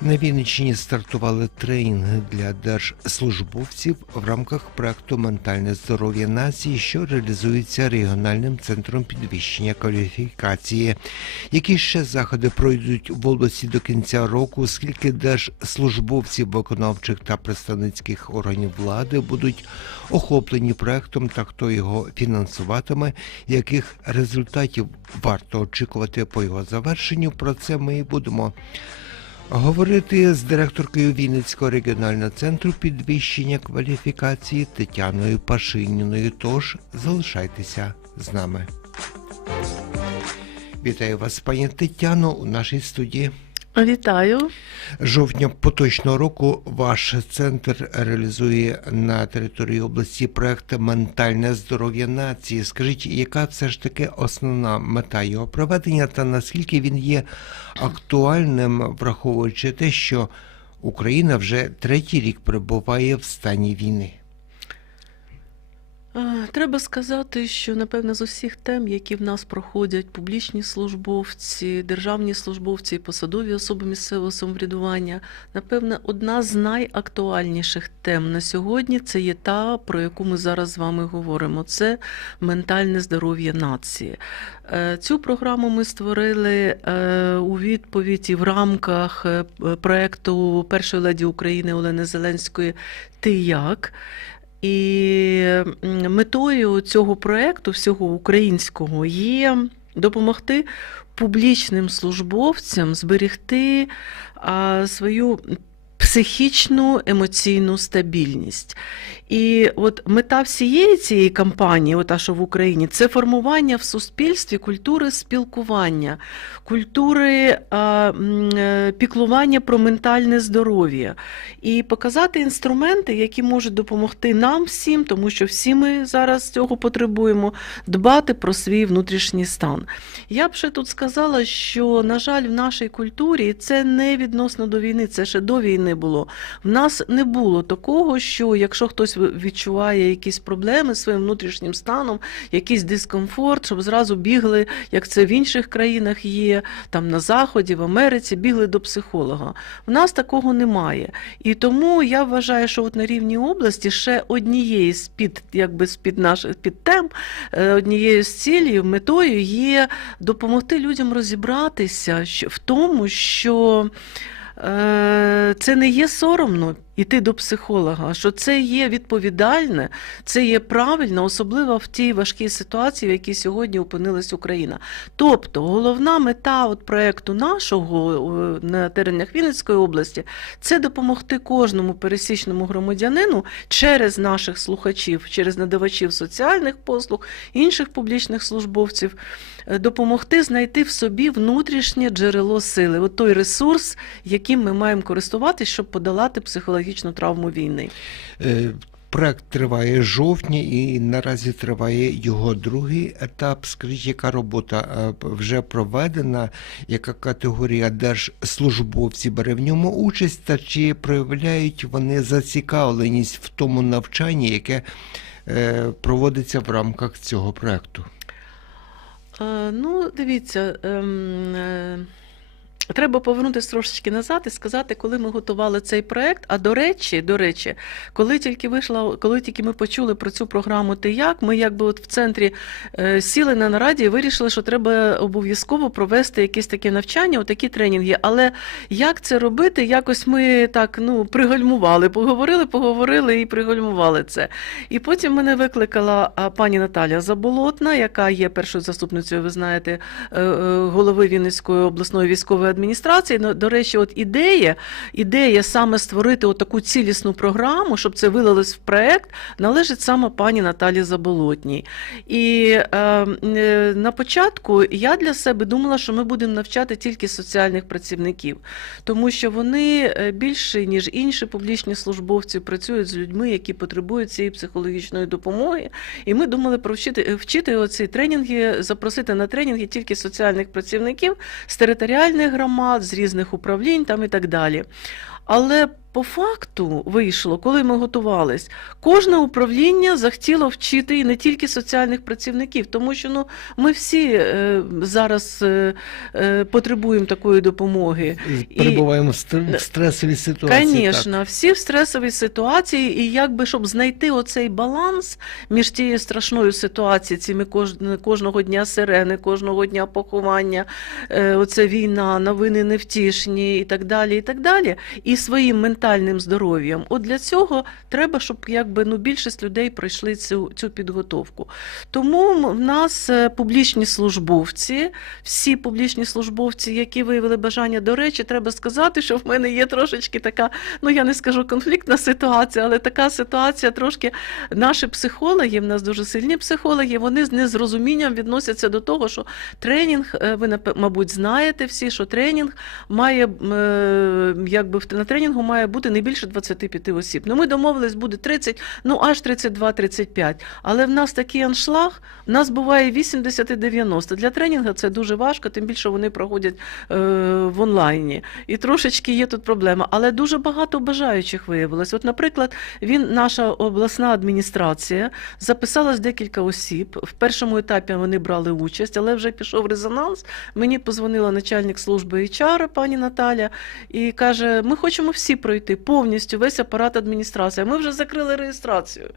На Вінниччині стартували тренінги для держслужбовців в рамках проекту Ментальне здоров'я нації, що реалізується регіональним центром підвищення кваліфікації. Які ще заходи пройдуть в області до кінця року, скільки держслужбовців виконавчих та представницьких органів влади будуть охоплені проектом та хто його фінансуватиме, яких результатів варто очікувати по його завершенню? Про це ми і будемо говорити з директоркою Вінницького регіонального центру підвищення кваліфікації Тетяною Пашиніною. Тож залишайтеся з нами. Вітаю вас, пані Тетяно, у нашій студії. Вітаю. Жовтня поточного року ваш центр реалізує на території області проект Ментальне здоров'я нації. Скажіть, яка все ж таки основна мета його проведення та наскільки він є актуальним, враховуючи те, що Україна вже третій рік перебуває в стані війни? Треба сказати, що напевно з усіх тем, які в нас проходять публічні службовці, державні службовці і посадові особи місцевого самоврядування, напевно, одна з найактуальніших тем на сьогодні це є та, про яку ми зараз з вами говоримо. Це ментальне здоров'я нації. Е, Цю програму ми створили е, у відповідь і в рамках е, проекту першої леді України Олени Зеленської Ти як. І метою цього проекту, всього українського, є допомогти публічним службовцям зберегти свою психічну емоційну стабільність. І от мета всієї цієї кампанії, ота, що в Україні, це формування в суспільстві культури спілкування, культури а, е, піклування про ментальне здоров'я і показати інструменти, які можуть допомогти нам всім, тому що всі ми зараз цього потребуємо, дбати про свій внутрішній стан. Я б ще тут сказала, що, на жаль, в нашій культурі це не відносно до війни, це ще до війни було. В нас не було такого, що якщо хтось відчуває якісь проблеми з своїм внутрішнім станом, якийсь дискомфорт, щоб зразу бігли, як це в інших країнах є, там на Заході, в Америці, бігли до психолога. В нас такого немає. І тому я вважаю, що от на рівні області ще однією з під, якби з під наших під тем, е, однією з цілей, метою є допомогти людям розібратися в тому, що це не є соромно іти до психолога, що це є відповідальне, це є правильно, особливо в тій важкій ситуації, в якій сьогодні опинилась Україна. Тобто головна мета от проекту нашого е, на теренах Вінницької області це допомогти кожному пересічному громадянину через наших слухачів, через надавачів соціальних послуг, інших публічних службовців, е, допомогти знайти в собі внутрішнє джерело сили, от той ресурс, яким ми маємо користуватись, щоб подолати психологічну травму війни. Е, Проект триває жовтня і наразі триває його другий етап. Скажіть, яка робота е, вже проведена, яка категорія держслужбовців бере в ньому участь, та чи проявляють вони зацікавленість в тому навчанні, яке е, проводиться в рамках цього проекту? Ну, дивіться. ем, е, Треба повернутися трошечки назад і сказати, коли ми готували цей проект. А до речі, до речі, коли тільки вийшла, коли тільки ми почули про цю програму Ти як, ми якби от в центрі е, сіли на нараді і вирішили, що треба обов'язково провести якісь такі навчання, такі тренінги. Але як це робити? Якось ми так ну пригальмували, поговорили, поговорили і пригальмували це. І потім мене викликала пані Наталя Заболотна, яка є першою заступницею, ви знаєте, е, е, голови Вінницької обласної військової адміністрації. Ну, до речі, от ідея, ідея саме створити таку цілісну програму, щоб це вилилось в проект, належить саме пані Наталі Заболотній. І е, е, на початку я для себе думала, що ми будемо навчати тільки соціальних працівників, тому що вони е, більше, ніж інші публічні службовці, працюють з людьми, які потребують цієї психологічної допомоги. І ми думали про вчити, вчити оці тренінги, запросити на тренінги тільки соціальних працівників з територіальних громад, з різних управлінь там і так далі. Але по факту вийшло, коли ми готувались, кожне управління захотіло вчити і не тільки соціальних працівників, тому що ну, ми всі е, зараз е, е, потребуємо такої допомоги. Перебуваємо в стр- в стресовій ситуації. Звісно, всі в стресовій ситуації, і якби щоб знайти оцей баланс між тією страшною ситуацією, цими кож- кожного дня сирени, кожного дня поховання, е, оце війна, новини невтішні і так далі, і так далі, і своїм ментальним здоров'ям. От для цього треба, щоб якби ну більшість людей пройшли цю, цю підготовку. Тому в нас е, публічні службовці, всі публічні службовці, які виявили бажання. До речі, треба сказати, що в мене є трошечки така, ну я не скажу конфліктна ситуація, але така ситуація трошки. Наші психологи, в нас дуже сильні психологи, вони з незрозумінням відносяться до того, що тренінг, е, ви мабуть знаєте всі, що тренінг має е, якби на тренінгу має бути не більше 25 осіб. Ну ми домовились, буде 30, ну аж 32-35. Але в нас такий аншлаг, в нас буває 80 і 90. Для тренінгу це дуже важко, тим більше вони проходять е, в онлайні. І трошечки є тут проблема. Але дуже багато бажаючих виявилось. От, наприклад, він, наша обласна адміністрація, записалось декілька осіб. В першому етапі вони брали участь, але вже пішов резонанс. Мені позвонила начальник служби HR, пані Наталя, і каже: ми хочемо всі пройти повністю весь апарат адміністрації. Ми вже закрили реєстрацію.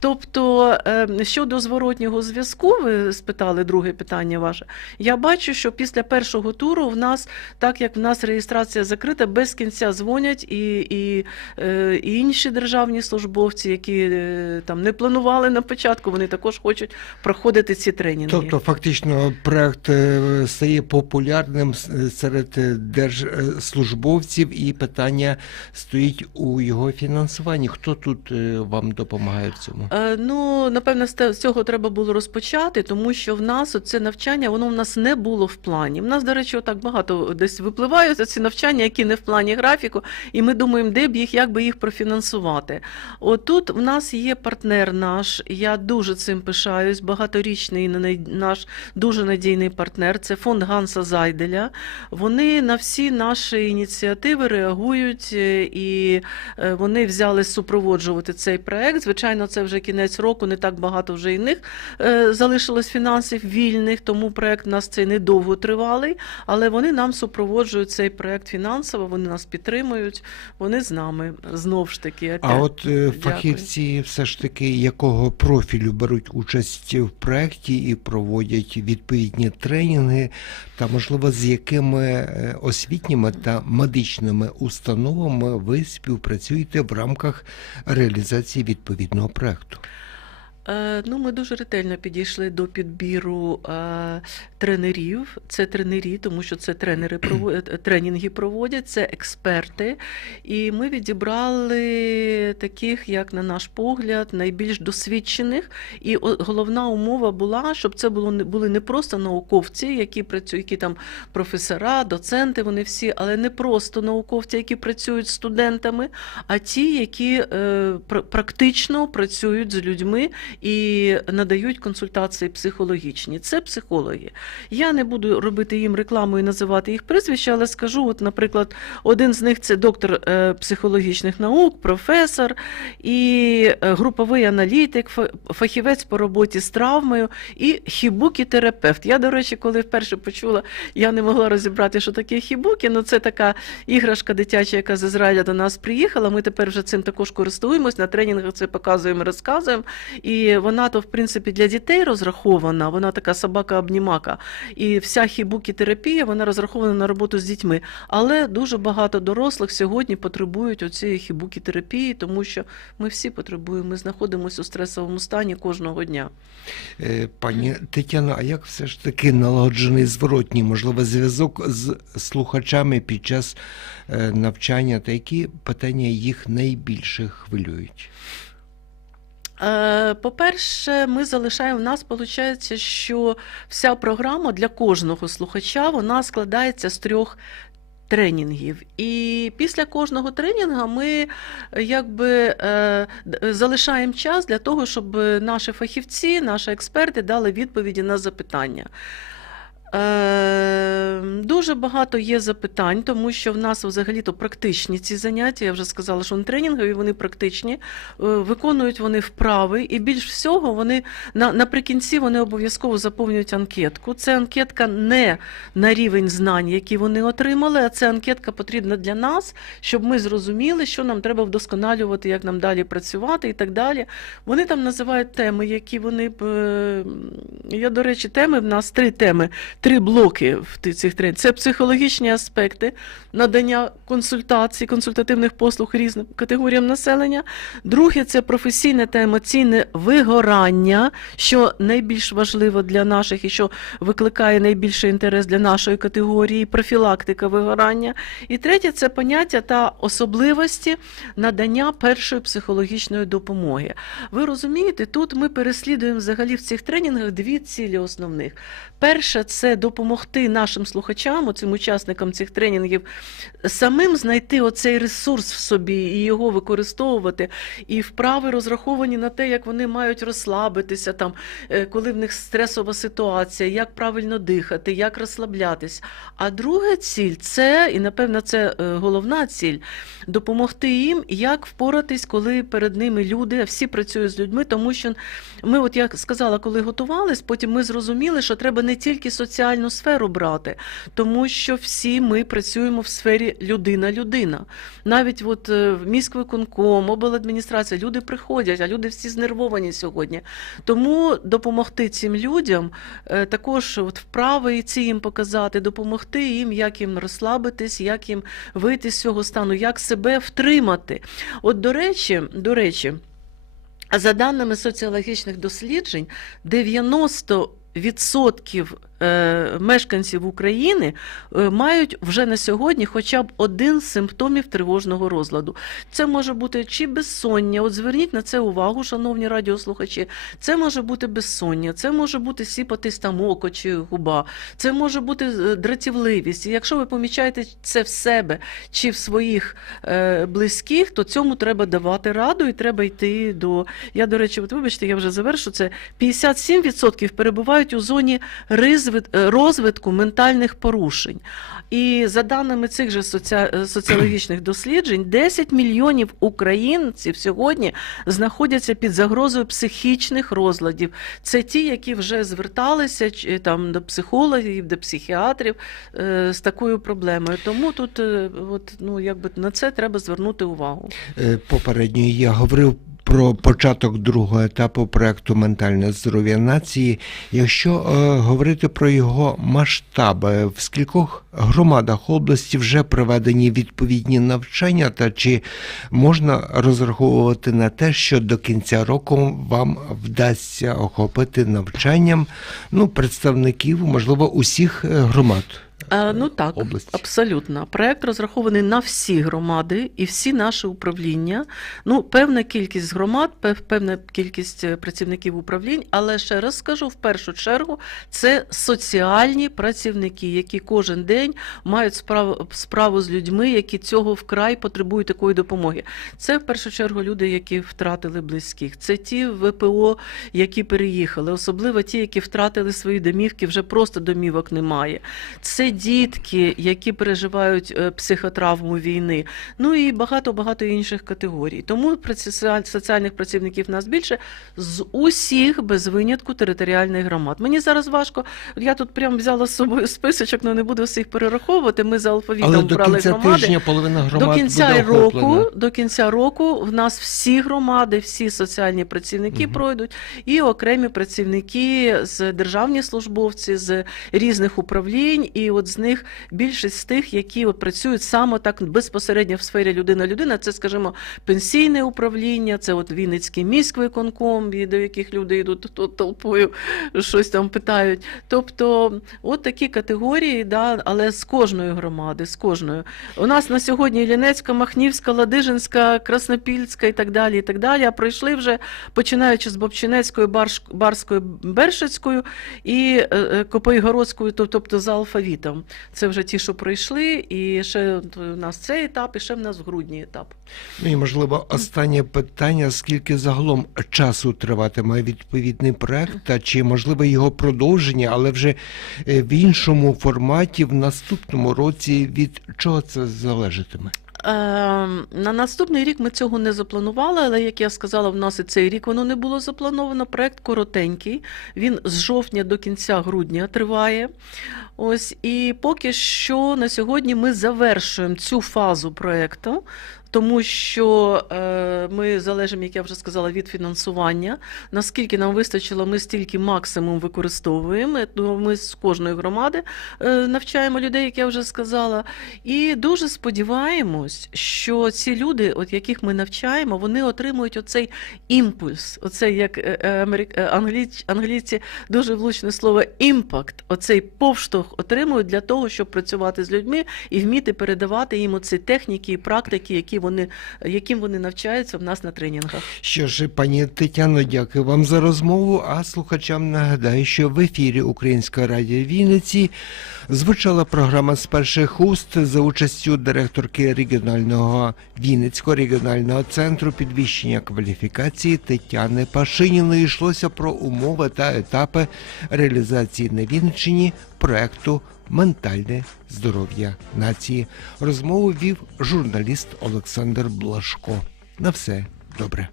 Тобто, е, щодо зворотнього зв'язку, ви спитали друге питання ваше. Я бачу, що після першого туру в нас, так як в нас реєстрація закрита, без кінця дзвонять і, і, е, і інші державні службовці, які е, там не планували на початку, вони також хочуть проходити ці тренінги. Тобто, фактично, проект е, стає популярним серед держслужбовців, і питання стоїть у його фінансуванні. Хто тут е, вам допомагає в цьому? Е, Ну, напевне, з цього треба було розпочати, тому що в нас це навчання, воно в нас не було в плані. В нас, до речі, так багато десь випливають ці навчання, які не в плані графіку, і ми думаємо, де б їх, як би їх профінансувати. Отут в нас є партнер наш, я дуже цим пишаюсь, багаторічний наш дуже надійний партнер. Це фонд Ганса Зайделя. Вони на всі наші ініціативи реагують е, і е, вони взяли супроводжувати цей проект. Звичайно, це вже кінець року, не так багато вже і них е, залишилось фінансів вільних, тому проект у нас цей недовго тривалий, але вони нам супроводжують цей проект фінансово, вони нас підтримують, вони з нами знов ж таки. А от фахівці все ж таки якого профілю беруть участь в проєкті і проводять відповідні тренінги, та можливо з якими освітніми та медичними установами ви співпрацюєте в рамках реалізації відповідного проєкту? Е, Ну, ми дуже ретельно підійшли до підбіру е, тренерів. Це тренері, тому що це тренери проводять, тренінги проводять, це експерти. І ми відібрали таких, як на наш погляд, найбільш досвідчених. І головна умова була, щоб це було не були не просто науковці, які працюють, які там професора, доценти, вони всі, але не просто науковці, які працюють з студентами, а ті, які е, практично працюють з людьми і надають консультації психологічні. Це психологи. Я не буду робити їм рекламу і називати їх прізвища, але скажу, от, наприклад, один з них це доктор е, психологічних наук, професор і е, груповий аналітик, фа- фахівець по роботі з травмою і хібукі-терапевт. Я, до речі, коли вперше почула, я не могла розібрати, що таке хібукі. Ну, це така іграшка дитяча, яка з Ізраїля до нас приїхала. Ми тепер вже цим також користуємось. На тренінгах це показуємо, розказуємо. І вона то, в принципі, для дітей розрахована, вона така собака-обнімака. І вся хібукі-терапія, вона розрахована на роботу з дітьми. Але дуже багато дорослих сьогодні потребують оцієї хібукі-терапії, тому що ми всі потребуємо, ми знаходимося у стресовому стані кожного дня. Е, Пані Тетяно, а як все ж таки налагоджений зворотній, можливо, зв'язок з слухачами під час е, навчання, та які питання їх найбільше хвилюють? Е, По-перше, ми залишаємо в нас, виходить, що вся програма для кожного слухача вона складається з трьох тренінгів. І після кожного тренінгу ми якби е, залишаємо час для того, щоб наші фахівці, наші експерти дали відповіді на запитання. Е, Дуже багато є запитань, тому що в нас взагалі-то практичні ці заняття. Я вже сказала, що вони тренінгові, вони практичні, е, виконують вони вправи, і більш всього вони на, наприкінці вони обов'язково заповнюють анкетку. Це анкетка не на рівень знань, які вони отримали, а це анкетка потрібна для нас, щоб ми зрозуміли, що нам треба вдосконалювати, як нам далі працювати і так далі. Вони там називають теми, які вони е, Я, до речі, теми в нас три теми три блоки в цих тренінг. Це психологічні аспекти надання консультацій, консультативних послуг різним категоріям населення. Друге це професійне та емоційне вигорання, що найбільш важливо для наших і що викликає найбільший інтерес для нашої категорії, профілактика вигорання. І третє це поняття та особливості надання першої психологічної допомоги. Ви розумієте, тут ми переслідуємо взагалі в цих тренінгах дві цілі основних. Перше це допомогти нашим слухачам, цим учасникам цих тренінгів, самим знайти оцей ресурс в собі і його використовувати. І вправи розраховані на те, як вони мають розслабитися, там, е, коли в них стресова ситуація, як правильно дихати, як розслаблятись. А друга ціль це, і напевно, це е, головна ціль допомогти їм, як впоратись, коли перед ними люди, а всі працюють з людьми, тому що ми, от як сказала, коли готувались, потім ми зрозуміли, що треба не тільки соціальну сферу брати, тому що всі ми працюємо в сфері людина-людина. Навіть от е, в міськвиконком, обладміністрація, люди приходять, а люди всі знервовані сьогодні. Тому допомогти цим людям, е, також от вправи ці їм показати, допомогти їм, як їм розслабитись, як їм вийти з цього стану, як себе втримати. От, до речі, до речі, за даними соціологічних досліджень, 90% е, мешканців України е, мають вже на сьогодні хоча б один з симптомів тривожного розладу. Це може бути чи безсоння. От зверніть на це увагу, шановні радіослухачі. Це може бути безсоння, це може бути сіпатись там око чи губа, це може бути е, дратівливість. І якщо ви помічаєте це в себе чи в своїх е, близьких, то цьому треба давати раду і треба йти до. Я, до речі, от вибачте, я вже завершу це. 57% перебувають у зоні е, розвитку ментальних порушень. І за даними цих же е, соціологічних досліджень, 10 мільйонів українців сьогодні знаходяться під загрозою психічних розладів. Це ті, які вже зверталися чи, там, до психологів, до психіатрів е, з такою проблемою. Тому тут е, от, ну, якби, на це треба звернути увагу. Е, Попередньо я говорив про початок другого етапу проекту Ментальне здоров'я нації. Якщо е, говорити про його масштаби, в скількох громадах області вже проведені відповідні навчання, та чи можна розраховувати на те, що до кінця року вам вдасться охопити навчанням ну, представників, можливо, усіх е, громад? А, ну так, області. абсолютно. Проект розрахований на всі громади і всі наші управління. Ну, певна кількість громад, певна кількість е, працівників управлінь, але ще раз скажу, в першу чергу це соціальні працівники, які кожен день мають справу, справу з людьми, які цього вкрай потребують такої допомоги. Це в першу чергу люди, які втратили близьких. Це ті ВПО, які переїхали, особливо ті, які втратили свої домівки, вже просто домівок немає. Це дітки, які переживають е, психотравму війни, ну і багато багато інших категорій. Тому соціальних працівників нас більше з усіх без винятку територіальних громад. Мені зараз важко. Я тут прямо взяла з собою списочок, але не буду всіх перераховувати. Ми за алфавітом Але до брали кінця громади. тижня половина громад До кінця буде року, до кінця року в нас всі громади, всі соціальні працівники Мгм. пройдуть, і окремі працівники з державні службовці з різних управлінь. І от з них більшість з тих, які от працюють саме так безпосередньо в сфері людина-людина. Це, скажімо, пенсійне управління, це от Вінницький міськвиконком, до яких люди йдуть толпою, щось там питають. Тобто, от такі категорії, да, але з кожної громади, з кожної. У нас на сьогодні Іллінецька, Махнівська, Ладижинська, Краснопільська і так далі. і так далі. А пройшли вже, починаючи з Бобчинецької, Барш, Барської, Бершицькою і е, е, Копейгородською, тобто за алфавітом. Літом. Це вже ті, що пройшли, і ще у нас цей етап, і ще в нас в грудні етап. Ну і можливо останнє питання: скільки загалом часу триватиме відповідний проект, та чи можливе його продовження, але вже е, в іншому форматі в наступному році від чого це залежатиме? Е, на наступний рік ми цього не запланували, але як я сказала, в нас і цей рік воно не було заплановано. Проект коротенький. Він з жовтня до кінця грудня триває. Ось і поки що на сьогодні ми завершуємо цю фазу проекту. Тому що е, ми залежимо, як я вже сказала, від фінансування. Наскільки нам вистачило, ми стільки максимум використовуємо. Ну, Ми з кожної громади е, навчаємо людей, як я вже сказала. І дуже сподіваємось, що ці люди, от яких ми навчаємо, вони отримують оцей імпульс, оцей як е, е, е, англійці дуже влучне слово імпакт, оцей повштовх отримують для того, щоб працювати з людьми і вміти передавати їм оці техніки і практики, які вони, яким вони навчаються в нас на тренінгах. Що ж, пані Тетяно, дякую вам за розмову. А слухачам нагадаю, що в ефірі Української радіо Вінниці звучала програма з перших уст за участю директорки регіонального Вінницького регіонального центру підвищення кваліфікації Тетяни Пашиніної. Йшлося про умови та етапи реалізації на Вінниччині проекту Ментальне здоров'я нації. Розмову вів журналіст Олександр Блашко. На все добре.